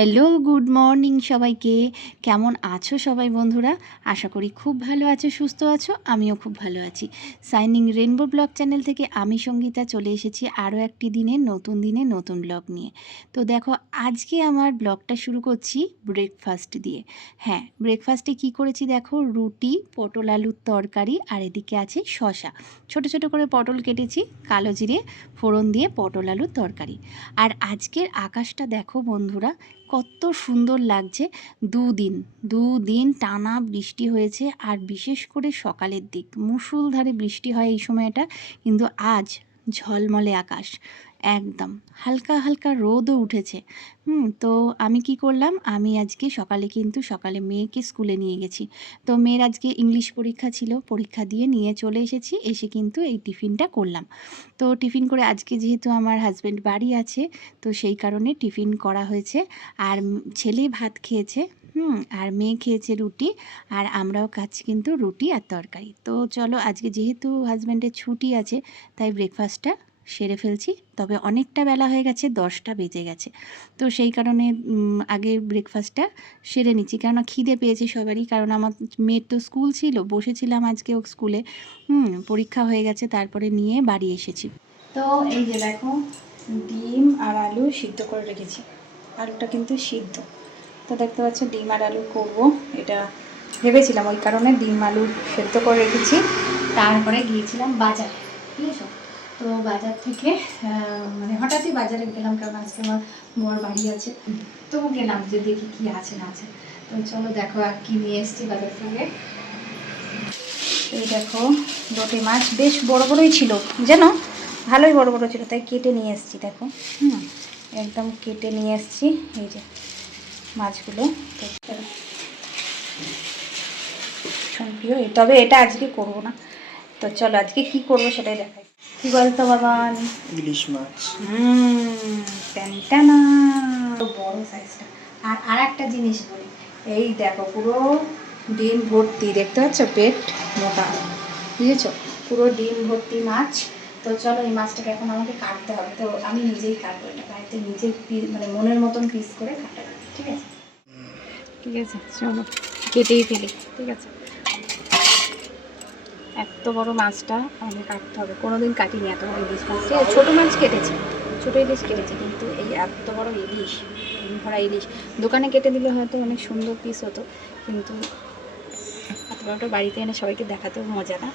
Hello, good morning সবাইকে। কেমন আছো সবাই বন্ধুরা? আশা করি খুব ভালো আছো, সুস্থ আছো। আমিও খুব ভালো আছি। সাইনিং রেনবো ব্লগ চ্যানেল থেকে আমি সঙ্গীতা চলে এসেছি আরও একটি দিনে নতুন ব্লগ নিয়ে। তো দেখো, আজকে আমার ব্লগটা শুরু করছি ব্রেকফাস্ট দিয়ে। হ্যাঁ, ব্রেকফাস্টে কি করেছি দেখো, রুটি, পটল আলুর তরকারি, আর এদিকে আছে শসা। ছোট ছোট করে পটল কেটেছি, কালো জিরে ফোড়ন দিয়ে পটল আলুর তরকারি। আর আজকের আকাশটা দেখো বন্ধুরা, কত সুন্দর লাগছে। দুদিন টানা বৃষ্টি হয়েছে, আর বিশেষ করে সকালের দিক মুষলধারে বৃষ্টি হয় এই সময়টা, কিন্তু আজ ঝলমলে আকাশ, একদম হালকা হালকা রোদও উঠেছে। তো আমি কি করলাম, আমি আজকে সকালে মেয়েকে স্কুলে নিয়ে গেছি। তো মেয়ের আজকে ইংলিশ পরীক্ষা ছিল, পরীক্ষা দিয়ে নিয়ে চলে এসেছি, এসে কিন্তু এই টিফিনটা করলাম। তো টিফিন করে আজকে যেহেতু আমার হাজব্যান্ড বাড়ি আছে, তো সেই কারণে টিফিন করা হয়েছে। আর ছেলে ভাত খেয়েছে, আর মেয়ে খেয়েছে রুটি, আর আমরাও খাচ্ছি কিন্তু রুটি আর তরকারি। তো চলো, আজকে যেহেতু হাজব্যান্ডের ছুটি আছে, তাই ব্রেকফাস্টটা সেরে ফেলছি। তবে অনেকটা বেলা হয়ে গেছে, 10টা বেজে গেছে। তো সেই কারণে আগে ব্রেকফাস্টটা সেরে নিচ্ছি, কেননা খিদে পেয়েছে সবারই। কারণ আমার মেয়ের তো স্কুল ছিল, বসেছিলাম আজকে ও স্কুলে, পরীক্ষা হয়ে গেছে, তারপরে নিয়ে বাড়ি এসেছি। তো এই যে দেখো, ডিম আর আলু সিদ্ধ করে রেখেছি। আলুটা কিন্তু সিদ্ধ। তো দেখতে পাচ্ছ, ডিম আর আলু করবো, এটা ভেবেছিলাম, ওই কারণে ডিম আলু সেদ্ধ করে রেখেছি। তারপরে গিয়েছিলাম বাজারে, ঠিক আছে। তো বাজার থেকে মানে হঠাৎই বাজারে গেলাম, কারণ আজকে আমার বর বাড়ি আছে। তো গেলাম যে দেখি কি আছে না আছে। তো চলো দেখো আর কি নিয়ে এসেছি বাজার থেকে। এই দেখো, লোটে মাছ বেশ বড় বড়ই ছিল, জানো, ভালোই বড় বড় ছিল, তাই কেটে নিয়ে এসেছি। দেখো, একদম কেটে নিয়ে এসেছি এই যে মাছগুলো। তো প্রিয়, তবে এটা আজকে করব না। তো চলো আজকে কি করব সেটাই দেখাই। কি বলতো বাবান? ইলিশ মাছ। প্যানটা না, বড় সাইজটা। আর একটা জিনিস বলি, এই দেখো পুরো ডিম ভর্তি, দেখতে পাচ্ছ, পেট মোটা, বুঝেছো, পুরো ডিম ভর্তি মাছ। তো চলো, এই মাছটাকে এখন আমাকে কাটতে হবে। তো আমি নিজেই কাটবো, এটা বাড়িতে নিজে মানে মনের মতন পিস করে কাটা, ঠিক আছে? ঠিক আছে, চলো কেটেই ফেলি, ঠিক আছে। এত বড় মাছটা আমাকে কাটতে হবে, কোনোদিন কাটিনি এত বড় ইলিশ মাছ। ছোটো মাছ কেটেছি, ছোটো ইলিশ কেটেছি, কিন্তু এই এত বড় ইলিশ, ভরা ইলিশ দোকানে কেটে দিলে হয়তো অনেক সুন্দর পিস হতো, কিন্তু এত বড়টা বাড়িতে এনে সবাইকে দেখাতেও মজা না।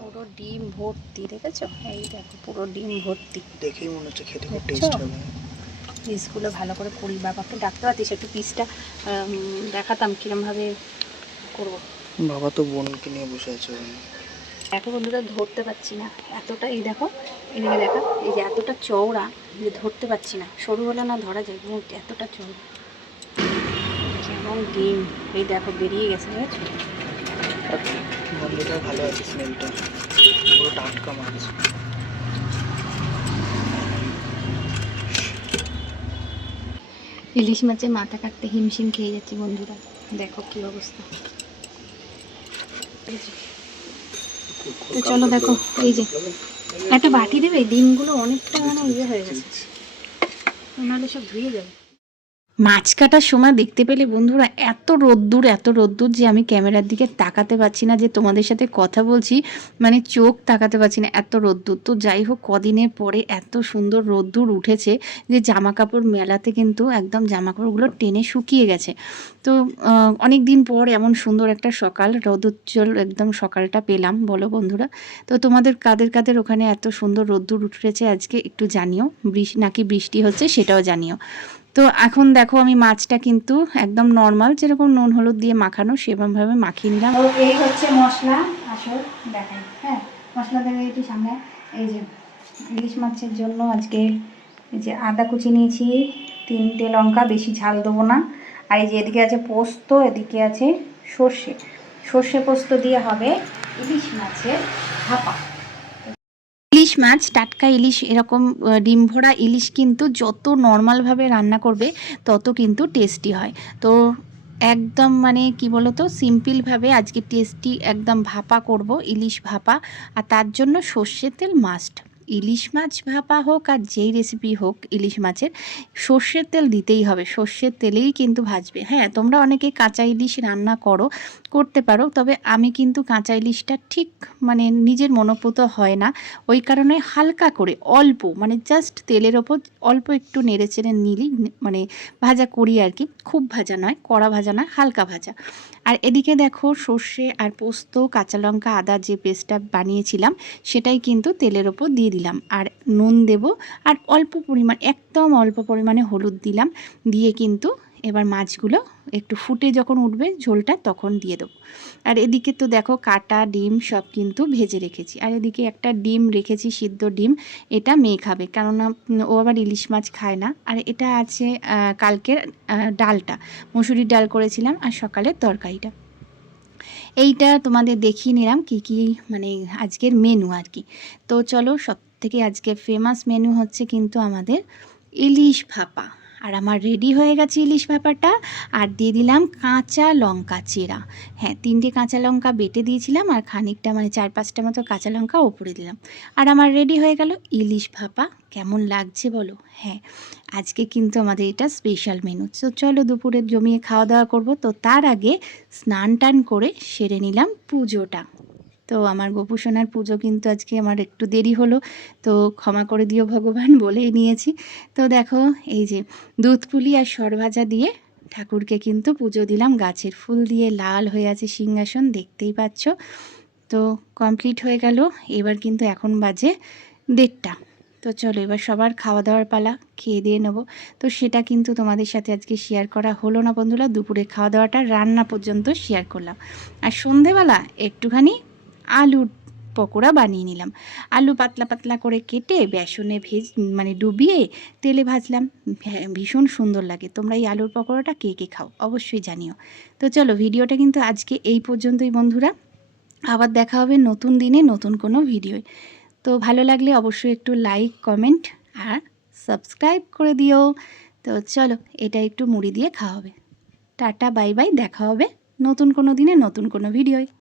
পুরো ডিম ভর্তি, দেখেছো? এই দেখো পুরো ডিম ভর্তি, দেখেই মনে হচ্ছে খেতে খুব টেস্ট হবে। পিসগুলো ভালো করে করি, বাবাকে ডাকতে পারতিস একটু, পিসটা দেখাতাম কিরমভাবে করবো। বাবা তো বোনকে নিয়ে বসে আছে। দেখো বন্ধুরা, ধরতে পারছি না এতটা, এই দেখো এদিকে দেখা, এই যে এতটা চওড়া যে ধরতে পারছি না, সরু হলে না ধরা যায়, কিন্তু এতটা চওড়া কেমন ডিম, এই দেখো বেরিয়ে গেছে, বুঝেছো? গন্ধটা ভালো আছে, স্মেলটা পুরো টাটকা মাছ। ইলিশ মাছের মাথা কাটতে হিমশিম খেয়ে যাচ্ছি বন্ধুরা, দেখো কি অবস্থা। তো চলো দেখো, এই যে একটা বাটি দেবে, ডিমগুলো অনেকটা মানে ইয়ে হয়ে গেছে, নাহলে সব ধুয়ে যাবে। মাছ কাটার সময় দেখতে পেলে বন্ধুরা, এত রোদ্দুর যে আমি ক্যামেরার দিকে তাকাতে পারছি না, যে তোমাদের সাথে কথা বলছি মানে চোখ তাকাতে পারছি না, এত রোদ্দুর। তো যাই হোক, কদিনের পরে এত সুন্দর রোদ্দুর উঠেছে যে জামা কাপড় মেলাতে কিন্তু একদম জামা কাপড়গুলো টেনে শুকিয়ে গেছে। তো অনেক দিন পর এমন সুন্দর একটা সকাল, রোদোজ্জ্বল একদম সকালটা পেলাম, বলো বন্ধুরা। তো তোমাদের কাদের কাদের ওখানে এত সুন্দর রোদ্দুর উঠেছে আজকে একটু জানিও, নাকি বৃষ্টি হচ্ছে সেটাও জানিও। তো এখন দেখো আমি মাছটা কিন্তু একদম নর্মাল যেরকম নুন হলুদ দিয়ে মাখানো সেরকমভাবে মাখিয়ে নিলাম। তো এই হচ্ছে মশলা, আসল দেখাই। হ্যাঁ, মশলা দেবে একটু সামনে। এই যে ইলিশ মাছের জন্য আজকে এই যে আদা কুচি নিয়েছি, 3টে লঙ্কা, বেশি ঝাল দেবো না। আর এই যে এদিকে আছে পোস্ত, এদিকে আছে সর্ষে পোস্ত দিয়ে হবে ইলিশ মাছের ভাপা। ইলিশ মাছ, টাটকা ইলিশ, এরকম ডিম ভরা ইলিশ কিন্তু যত নর্মালভাবে রান্না করবে তত কিন্তু টেস্টি হয়। তো একদম মানে কি বলো তো, সিম্পলভাবে আজকে টেস্টি একদম ভাপা করব, ইলিশ ভাপা। আর তার জন্য সর্ষের তেল মাস্ট। ইলিশ মাছ ভাপা হোক আর যেই রেসিপি হোক ইলিশ মাছের, সর্ষের তেল দিতেই হবে, সর্ষের তেলেই কিন্তু ভাজবে। হ্যাঁ, তোমরা অনেকে কাঁচা ইলিশ রান্না করতে পারো, তবে আমি কিন্তু কাঁচা ইলিশটা ঠিক মানে নিজের মনোপুত হয় না। ওই কারণে হালকা করে অল্প মানে জাস্ট তেলের ওপর অল্প একটু নেড়ে চেড়ে নিলি, মানে ভাজা করি আর কি, খুব ভাজা নয়, কড়া ভাজা না, হালকা ভাজা। আর এদিকে দেখো সর্ষে আর পোস্ত, কাঁচা লঙ্কা, আদা যে পেস্টটা বানিয়েছিলাম সেটাই কিন্তু তেলের ওপর দিয়ে দিলাম। আর নুন দেব, আর অল্প পরিমাণ, একদম অল্প পরিমাণে হলুদ দিলাম। দিয়ে কিন্তু এবার মাছগুলো একটু ফুটে যখন উঠবে ঝোলটা তখন দিয়ে দেবো। আর এদিকে তো দেখো কাটা ডিম সব কিন্তু ভেজে রেখেছি। আর এদিকে একটা ডিম রেখেছি, সিদ্ধ ডিম, এটা মেয়ে খাবে, কেননা ও আবার ইলিশ মাছ খায় না। আর এটা আছে কালকের ডালটা, মুসুরির ডাল করেছিলাম, আর সকালের তরকারিটা। এইটা তোমাদের দেখিয়ে নিলাম কি কি মানে আজকের মেনু আর কি। তো চলো, সব থেকে আজকের ফেমাস মেনু হচ্ছে কিন্তু আমাদের ইলিশ ভাপা। আর আমার রেডি হয়ে গেছে ইলিশ ভাপাটা। আর দিয়ে দিলাম কাঁচা লঙ্কা চেরা। হ্যাঁ, 3টে কাঁচা লঙ্কা বেটে দিয়েছিলাম, আর খানিকটা মানে 4-5টা মতো কাঁচা লঙ্কা ওপরে দিলাম। আর আমার রেডি হয়ে গেল ইলিশ ভাপা। কেমন লাগছে বলো? হ্যাঁ, আজকে কিন্তু আমাদের এটা স্পেশাল মেনু। তো চলো দুপুরে জমিয়ে খাওয়া দাওয়া করব। তো তার আগে স্নান টান করে সেরে নিলাম পুজোটা। তো আমার গোপুসোনার পুজো কিন্তু আজকে আমার একটু দেরি হলো, তো ক্ষমা করে দিও ভগবান, বলেই নিয়েছি। তো দেখো এই যে দুধ পুলি আর সরভাজা দিয়ে ঠাকুরকে কিন্তু পুজো দিলাম, গাছের ফুল দিয়ে লাল হয়ে আছে সিংহাসন, দেখতেই পাচ্ছ। তো কমপ্লিট হয়ে গেল। এবার কিন্তু এখন বাজে 1:30। তো চলো এবার সবার খাওয়া দাওয়ার পালা, খেয়ে দিয়ে নেবো। তো সেটা কিন্তু তোমাদের সাথে আজকে শেয়ার করা হলো না বন্ধুরা, দুপুরে খাওয়া দাওয়াটা রান্না পর্যন্ত শেয়ার করলাম। আর সন্ধেবেলা একটুখানি আলুর পকোড়া বানিয়ে নিলাম। আলু পাতলা পাতলা করে কেটে বেসনে মানে ডুবিয়ে তেলে ভাজলাম, ভীষণ সুন্দর লাগে। তোমরা এই আলুর পকোড়াটা কে কে খাও অবশ্যই জানিও। তো চলো ভিডিওটা কিন্তু আজকে এই পর্যন্তই বন্ধুরা, আবার দেখা হবে নতুন দিনে নতুন কোনো ভিডিওয়। তো ভালো লাগলে অবশ্যই একটু লাইক, কমেন্ট আর সাবস্ক্রাইব করে দিও। তো চলো এটা একটু মুড়ি দিয়ে খাওয়া হবে। টাটা, বাই বাই, দেখা হবে নতুন কোনো দিনে নতুন কোনো ভিডিওয়।